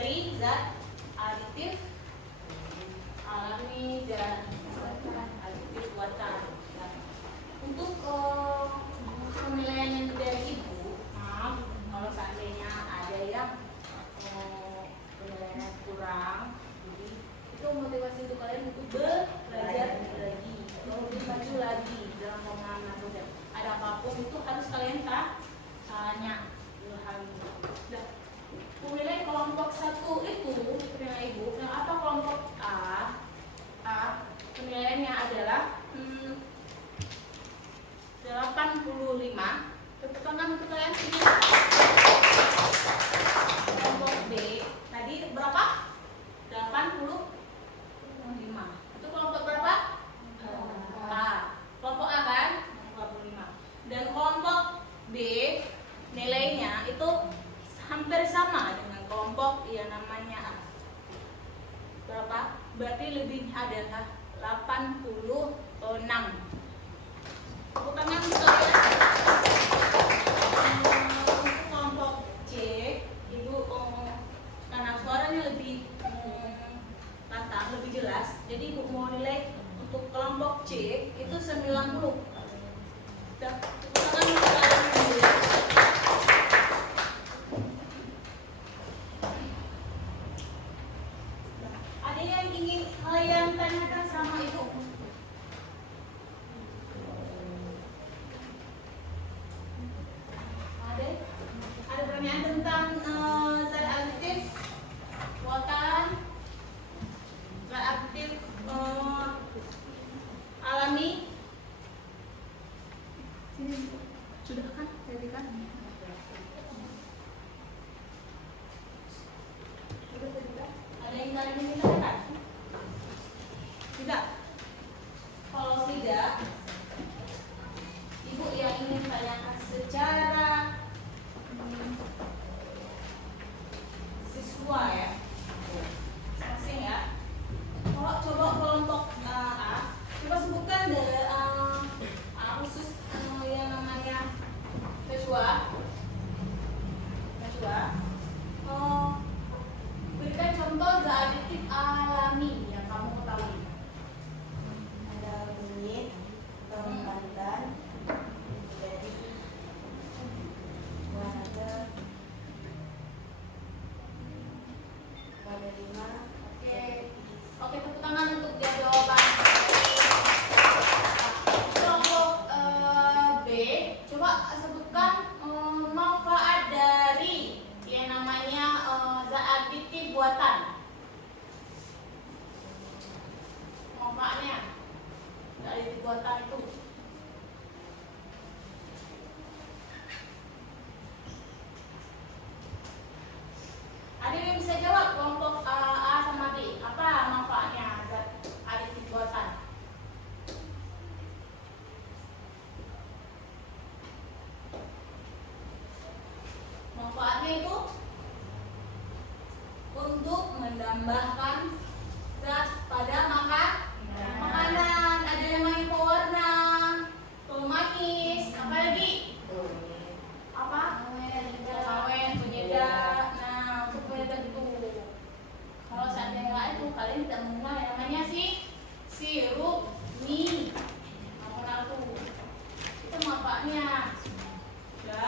dari zat aditif alami dan zat aditif buatan. Nah, untuk penilaian dari Ibu, maaf kalau seandainya ada yang penilaiannya kurang, jadi itu motivasi untuk kalian untuk belajar lagi, lebih maju lagi dalam pemahaman dosen. Ada apapun itu harus kalian tanya dulu hal ini. Nah, penilaian kelompok 1 itu penilaian Ibu, yang atau kelompok A penilaiannya adalah 85. Tepuk tangan untuk kalian. Kelompok B tadi berapa? 85. Itu kelompok berapa? A. Kelompok A kan? 85. Dan kelompok B nilainya itu hampir sama dengan kelompok yang namanya A. Berapa? Berarti lebih adalah 86. Tepuk tangan untuk kalian. Untuk kelompok C, Ibu karena suaranya lebih lantang, lebih jelas, jadi Ibu mau nilai untuk kelompok C itu 90. Tepuk tangan untuk kalian. Ada yang ingin kalian tanyakan sama Ibu? Ada pertanyaan tentang zat aditif buatan, zat aditif alami? Sudah kan? Tadi kan? Ada yang kalian ingin tanyakan? Tidak? Kalau tidak, Ibu yang ingin tanyakan secara siswa ya, masing ya. Kalau coba kelompok A, coba sebutkan khusus yang namanya siswa. Berikan contoh zat aditif alami yang kamu ketahui. Ada kunyit, pandan, dari warna lima. Oke, tepuk tangan untuk dia jawaban. Kelompok B, coba sebutkan manfaat dari yang namanya zat aditif buatan. Manfaatnya zat aditif buatan itu. Ada yang bisa jawab kelompok A sama B? Apa manfaatnya zat aditif buatan? Manfaatnya itu untuk menambahkan zat pada makanan. Ada yang main pewarna, pemanis, apa lagi? Apa? Pengawet, penyedap. Nah, untuk penyedap itu. Kalau seandainya itu kalian tidak mengenal yang namanya sirup mie. Mengenal tuh. Itu manfaatnya. Ya.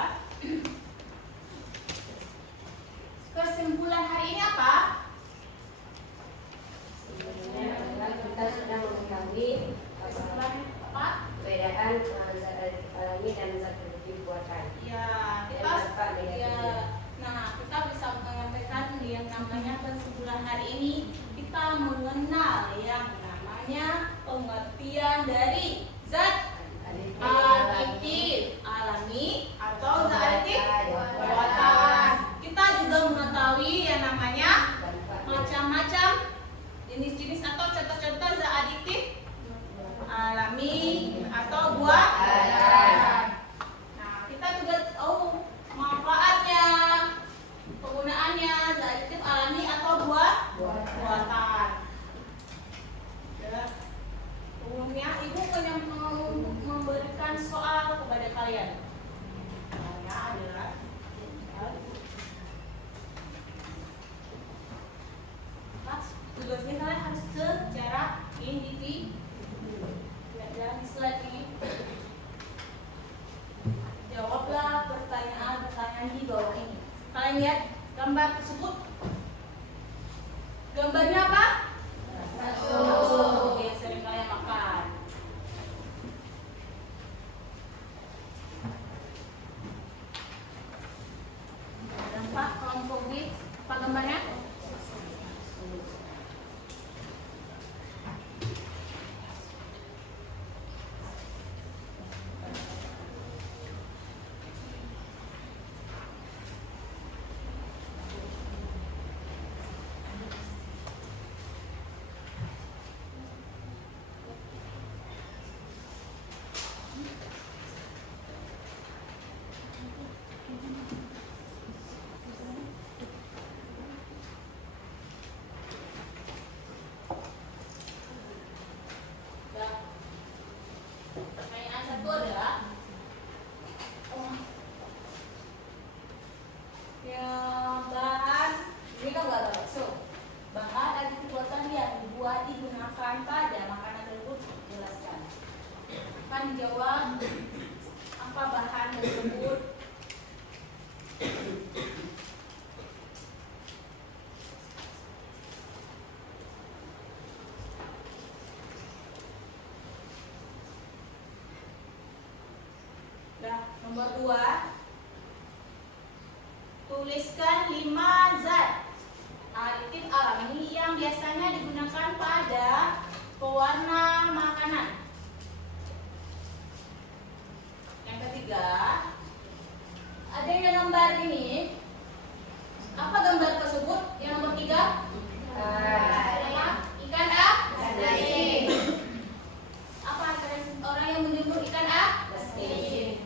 Kesimpulan hari ini apa? Kita sudah mengetahui Kesimpulan apa? perbedaan zat aditif alami dan zat aditif buatan. Ya, kita nah kita bisa menyampaikan yang namanya kesimpulan hari ini. Kita mengenal yang namanya pengertian dari zat aditif alami atau zat aditif buatan. Kita juga mengetahui yang namanya macam-macam jenis-jenis atau contoh-contoh zat aditif alami atau buatan. Nah, kita juga tahu manfaatnya, penggunaannya zat aditif alami atau buatan. Ya. Umumnya Ibu mau memberikan soal kepada kalian. Soalnya adalah Kalian lihat gambar tersebut. Gambarnya apa? Bakso yang sering kalian makan. Nampak kelompok B apa gambarnya? Pertanyaan satu adalah bahan ini kan gak ada bakso. Bahan aditif buatan yang dibuat digunakan pada makanan tersebut jelaskan. Akan dijawab apa bahan tersebut. Nomor 2, tuliskan 5 zat aditif alami yang biasanya digunakan pada pewarna makanan. Yang ketiga, adanya gambar ini. Apa gambar tersebut? Yang nomor 3, ikan asin. Apa orang yang menjemur ikan asin?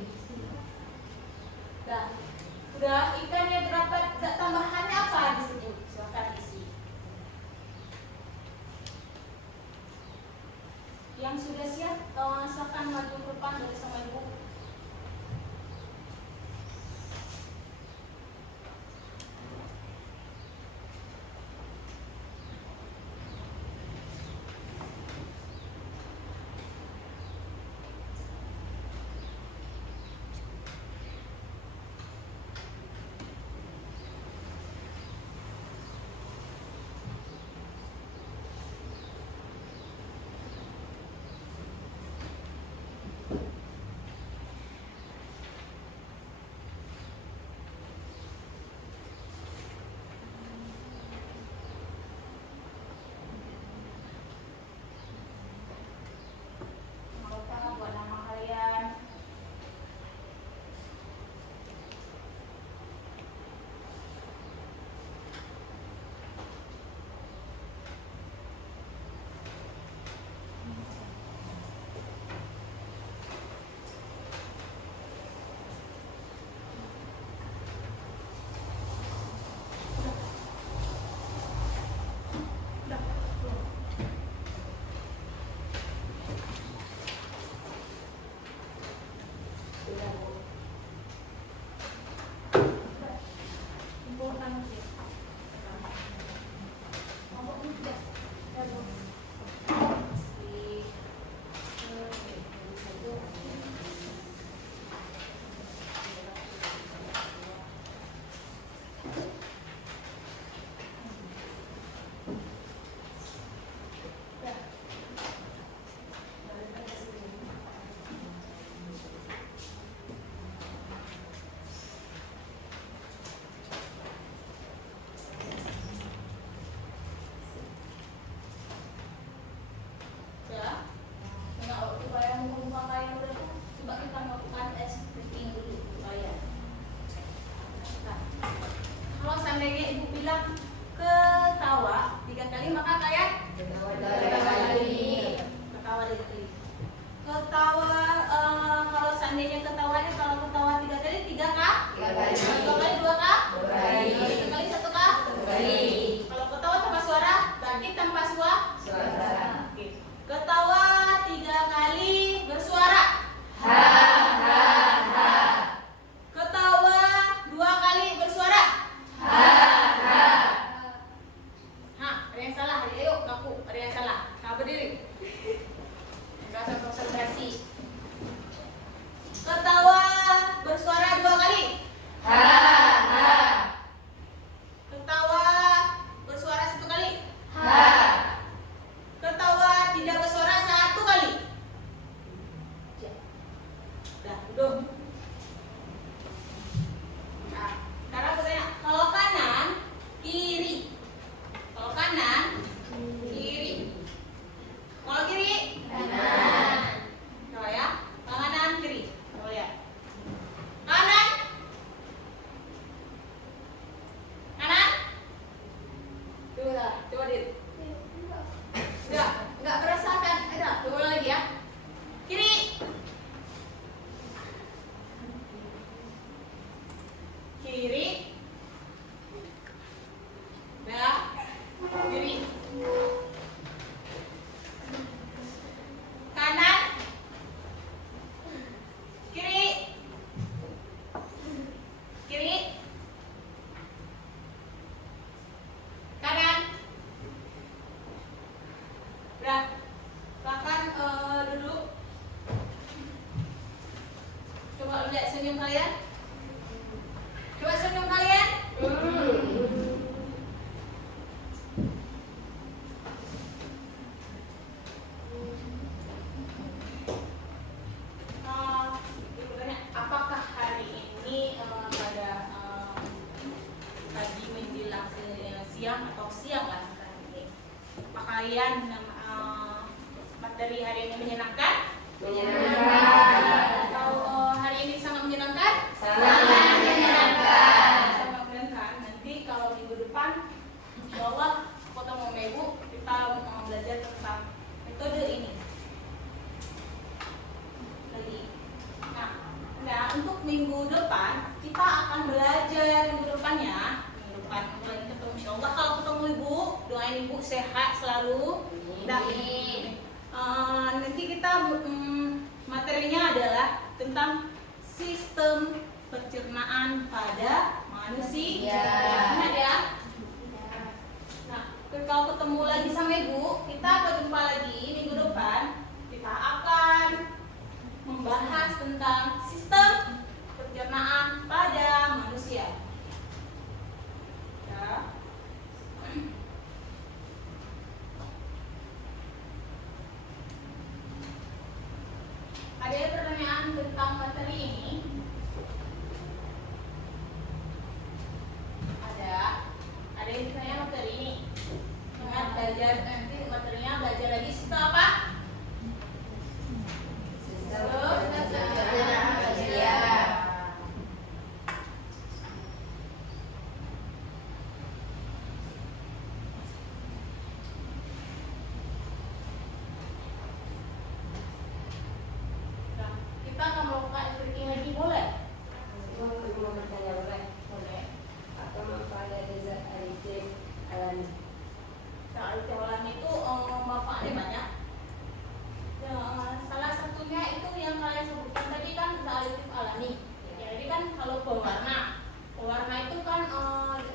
Udah ikannya berapa, tambahannya apa disebut? Silakan isi. Yang sudah siap, silakan maju ke depan dari sama ibu. Buat nama kalian. Seandainya ibu bilang ketawa 3 kali, maka kalian ketawa 3 kali. Ketawa 3 kali. Ketawa, kalau seandainya ketawanya, kalau ketawa 3 kali, 3 kah? 3 kali. 2 kali, 2 kah? 2 kali. 3 kali, 1 kah? 1 kali. Kalau ketawa tanpa suara, bangkit tanpa suara. Oke. Ketawa 3 kali bersuara. Ha ha ha. Ketawa 2 kali bersuara. Ha ha. Ada yang salah, ayo ngaku, ada yang salah. Nah, berdiri. Rasa konsentrasi. Ketawa bersuara 2 kali. Ha Tuh. Nah, sekarang aku tanya, kalau kanan, kiri. Kalau kanan, kiri. Kalau kiri, kanan. Coba ya, kanan, kiri. Coba lihat. Kanan, kanan. Coba Dit. Enggak merasakan. Coba lagi ya. Kiri. Kiri. Udah. Kiri. Kanan. Kiri. Kiri. Kanan. Udah. Silakan duduk. Coba lihat senyum kalian. Coba senyum kalian. Ibu tanya, apakah hari ini pada pagi menjelang siang atau siang lah ini, apa kalian materi hari ini menyenangkan? Menyenangkan. Atau hari ini sangat menyenangkan? Sangat menyenangkan. Sangat menyenangkan. Nanti kalau minggu depan, insya Allah ketemu sama Ibu, kita mau belajar tentang metode ini lagi. Nah, untuk minggu depan kita akan belajar minggu depannya. Minggu depan lagi ketemu, insya Allah kalau ketemu Ibu, doain Ibu sehat selalu. Dan nanti kita materinya adalah tentang sistem pencernaan pada manusia. Ingat ya. Nah, kalau ketemu lagi sama Ibu, kita berjumpa lagi minggu depan. Kita akan membahas tentang sistem pencernaan pada manusia. Ya. Ada pertanyaan tentang materi ini? Ada yang bertanya materi ini? Ingat belajar nanti materinya belajar lagi sistem apa? Sistem pencernaan manusia. Kita akan melakukan speaking lagi, boleh? Mau bertanya boleh? Boleh. Apa manfaat dari zat aditif alami? Nah, alami itu manfaatnya banyak. Ya, salah satunya itu yang kalian sebutkan tadi kan zat aditif alami. Ya, jadi kan kalau pewarna itu kan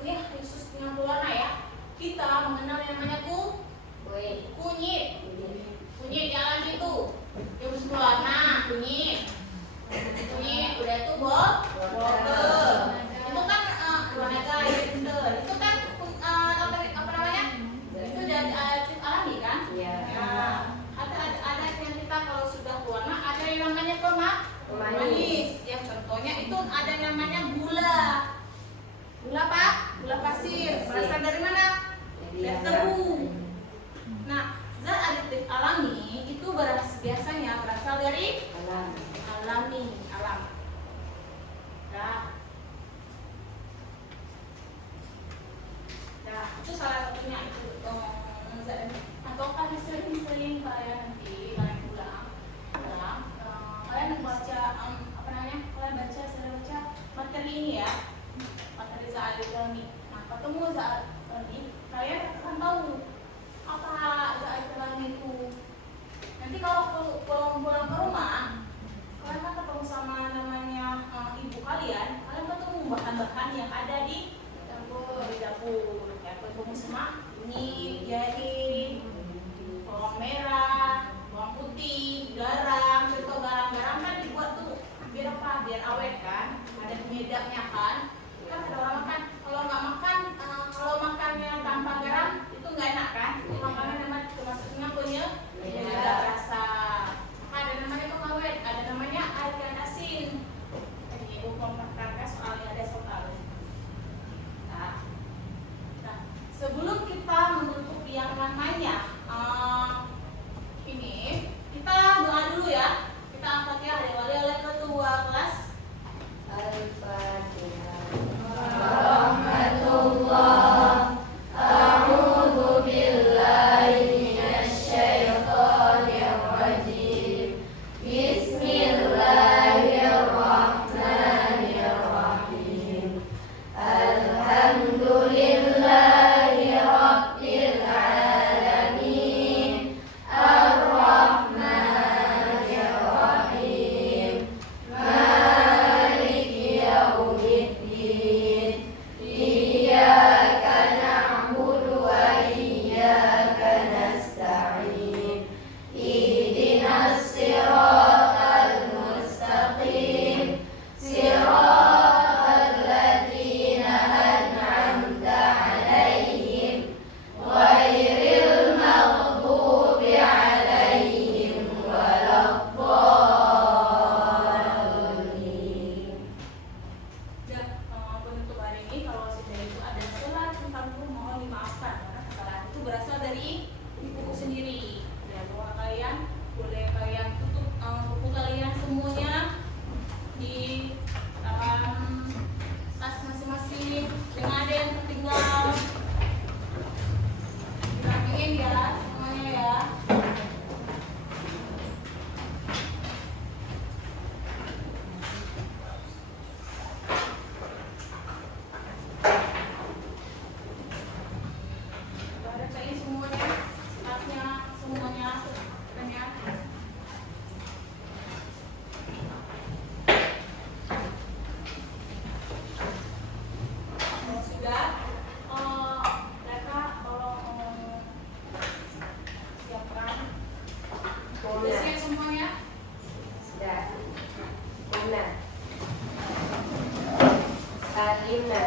ini khusus dengan pewarna ya. Kita mengenal yang namanya kunyit. Kunyit di alam itu. Yang berwarna kunyit. Udah itu wortel. Itu kan warna itu kan apa namanya? Itu dari aditif alami kan? Iya. Nah, ada yang kita kalau sudah warna ada yang namanya pemanis. Ya contohnya itu ada yang namanya gula. Gula apa? Gula pasir. Berasal dari mana? Dari tebu. Nah, zat aditif alami itu biasanya berasal dari alam. Nah, itu salah satunya itu atau kalian sering kalian nanti kalian pulang, kalian baca kalian baca materi ini ya, materi zat aditif alami. Nah, ketemu zat alami, kalian akan tahu apa zat aditif alami itu. Nanti kalau pulang ke rumah, kalian kan ketemu sama namanya ibu kalian ketemu bahan-bahan yang ada di dapur. Ya, ketemu sama kunyit, jahe, bawang merah, bawang putih, garam. Contoh garam kan dibuat tuh biar apa? Biar awet kan? Ada penyedapnya kan? Kan ada orang makan. Kalau makannya tanpa garam itu nggak enak kan? Makannya namanya termasuknya penyedap rasa. Ada namanya pengawet, ada namanya air asin. memperhatikan soalnya ada soal. Nah, sebelum kita menutup yang namanya ini, kita doa dulu ya. Kita Al-Fatihah diwali oleh ketua kelas. Al-Fatihah. Rahmatullah. A'udzu billahi minasyaitonir rajim. Bismillahirrahmanirrahim. Alhamdulillahi rabbil alamin. Ar-Rahmanir Rahim. Maliki yaumiddin. Iyyaka na'budu wa iyyaka nasta'in. Ihdinas siratal mustaqim. Siratal ladzina an'amta 'alaihim ghairil maghdubi 'alaihim waladdallin. Dan penutup hari ini kalau sudah itu ada salah tentang mohon dimaafkan karena kesalahan itu berasal dari buku sendiri. Ya, bahwa kalian boleh kalian tutup buku kalian semuanya di dalam tas masing-masing. Jangan ada yang tertinggal. Dirapiin ya semuanya ya. Bacain semuanya, tasnya semuanya, tanya. Kalau sudah, mereka tolong siapkan. Udah siap semuanya? Sudah. Una. Salimna.